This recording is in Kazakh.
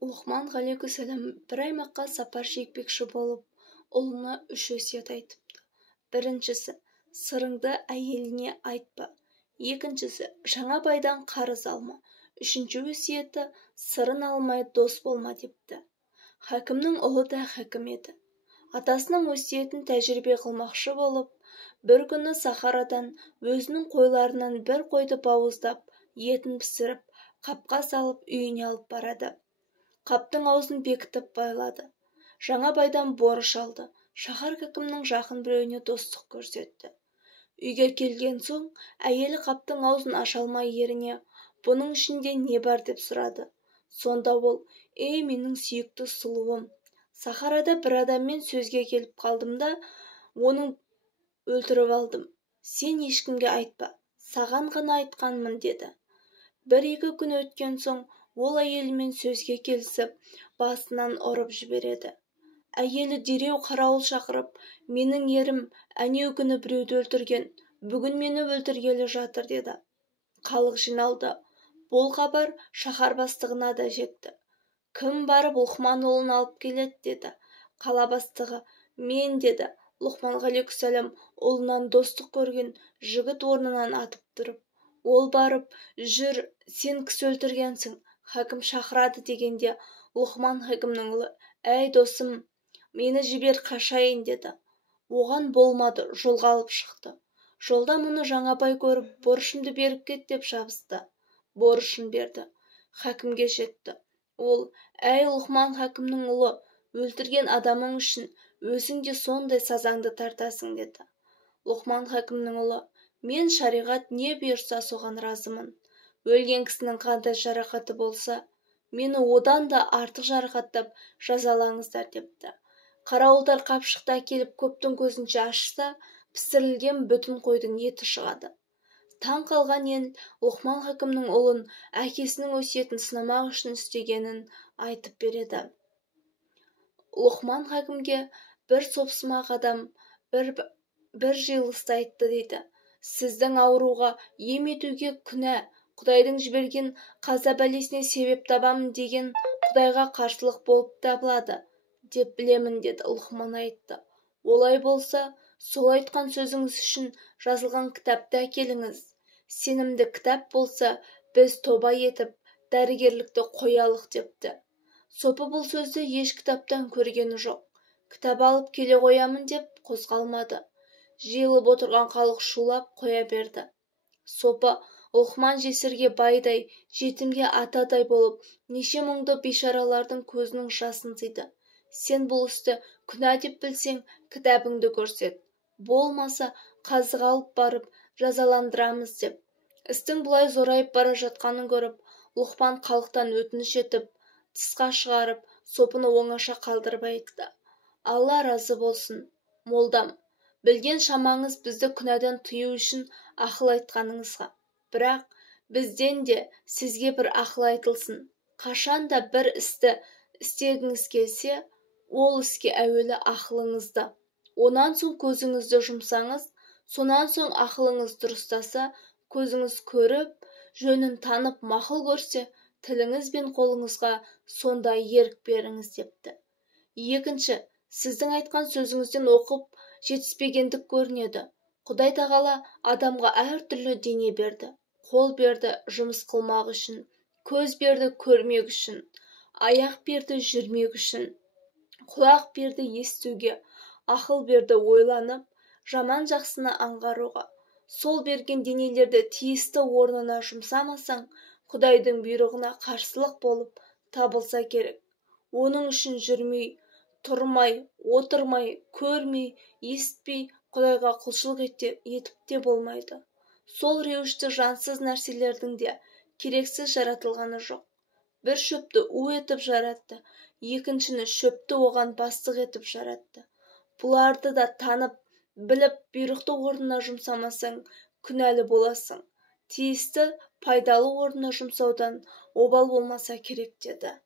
Лұқман ғалейкүсәләм бір аймаққа сапар шекпекші болып, ұлына 3 өсиет айтыпты. Біріншісі, сырыңды әйеліне айтпа. Екіншісі, жаңа байдан қарыз алма. Үшінші өсиеті, сырын алмай дос болма депті. Хакімнің ұлы да хакім еді. Атасының өсиетін тәжірибе қылмақшы болып, бір күні сахарадан өзінің қойларынан бір қойды бауыздап, етін пісіріп, қапқа салып үйіне алып барады. Қаптың аузын бекітіп байлады. Жаңа байдан борыш алды. Шаһар хакімнің жақын біреуіне достық көрсетті. Үйге келген соң, әйелі қаптың аузын аша алмай еріне, бұның ішінде не бар деп сұрады. Сонда ол, ей менің сүйікті сұлуым, сахарада бір адаммен сөзге келіп қалдым да, оның өлтіріп алдым. Сен ешкімге айтпа, саған ғана айтқанмын деді. Бір-екі күн өткен соң, ол әйелімен сөзге келісіп, басынан ұрып жібереді. Әйелі дереу қарауыл шақырып, менің ерім әнеу күні біреуді өлтірген, бүгін мені өлтіргелі жатыр деді. Халық жиналды. Бұл хабар шаһар бастығына да жетті. Кім барып Лұқман ұлын алып келеді деді. Қала бастығы, мен деді. Лұқман ғалейкүсәләм ұлынан достық көрген жігіт орнынан атып тұрып. Ол барып, жүр, сен кісі өлтіргенсің, хакім шақырады дегенде, Лұқман хакімнің ұлы, әй досым, мені жібер қашайын деді. Оған болмады, жолға алып шықты. Жолда мұны жаңа бай көріп, борышымды беріп кет деп жабысты. Борышын берді. Хакімге жетті. Ол, әй Лұқман хакімнің ұлы, өлтірген адамың үшін өзің де сондай сазаңды тартасың деді. Лұқман хакімнің ұлы, мен шариғат не бұйырса соған разымын. Өлген кісінің қандай жарақаты болса, мені одан да артық жарақаттап жазалаңыздар депті. Қарауылдар қапшықта келіп көптің көзінше ашса, пісірілген бүтін қойдың еті шығады. Таң қалған ел Лұқман хакімнің ұлын әкесінің өсиетін сынамақ үшін істегенін айтып береді. Лұқман хакімге бір сопсымақ адам бір жиылыста айтты дейді. Сіздің ауруға ем етуге күнә, Құдайдың жіберген қаза бәлесіне себеп табамын деген Құдайға қарсылық болып табылады, деп білемін деді. Лұқман айтты. Олай болса, сол айтқан сөзіңіз үшін жазылған кітапты әкеліңіз. Сенімді кітап болса, біз тоба етіп, дәрігерлікті қоялық депті. Сопы бұл сөзді еш кітаптан көргені жоқ. Кітап алып келе қоямын деп қозғалмады. Жиылып отырған халық шулап қоя берді. Сопы Лұқман жесірге байдай, жетімге атадай болып, неше мұңды бейшаралардың көзінің жасын тыйды. Сен бұл істі күнә деп білсең, кітабыңды көрсет. Болмаса, қазық алып барып, жазаландырамыз деп. Істің бұлай зорайып бара жатқанын көріп, Лұқман халықтан өтініш етіп, тысқа шығарып, сопыны оңаша қалдырып айтты. Алла разы болсын, молдам, білген шамаңыз бізді күнәдан тыю үшін ақыл айтқаныңызға. Бірақ бізден де сізге бір ақыл айтылсын. Қашанда бір істі істегіңіз келсе, ол іске әуелі ақылыңызды, онан соң көзіңізді жұмсаңыз, сонан соң ақылыңыз дұрыстаса, көзіңіз көріп, жөнін танып мақұл көрсе, тіліңіз бен қолыңызға сондай ерік беріңіз депті. Екінші, сіздің айтқан сөзіңізден оқып жетіспегендік көрінеді. Құдай тағала адамға әртүрлі дене берді. Қол берді жұмыс қылмақ үшін, көз берді көрмек үшін, аяқ берді жүрмек үшін, құлақ берді естуге, ақыл берді ойланып, жаман жақсыны аңғаруға. Сол берген денелерді тиісті орнына жұмсамасаң, Құдайдың бұйрығына қарсылық болып табылса керек. Оның үшін жүрмей, тұрмай, отырмай, көрмей, естпей, Құдайға құлшылық етіп те болмайды. Сол реуішті жансыз нәрселердің де керексіз жаратылғаны жоқ. Бір шөпті у етіп жаратты, екіншіні шөпті оған бастық етіп жаратты. Бұларды да танып, біліп, бұйрықты орнына жұмсамасаң, күнәлі боласың. Тиісті, пайдалы орнына жұмсаудан обал болмаса керек деді.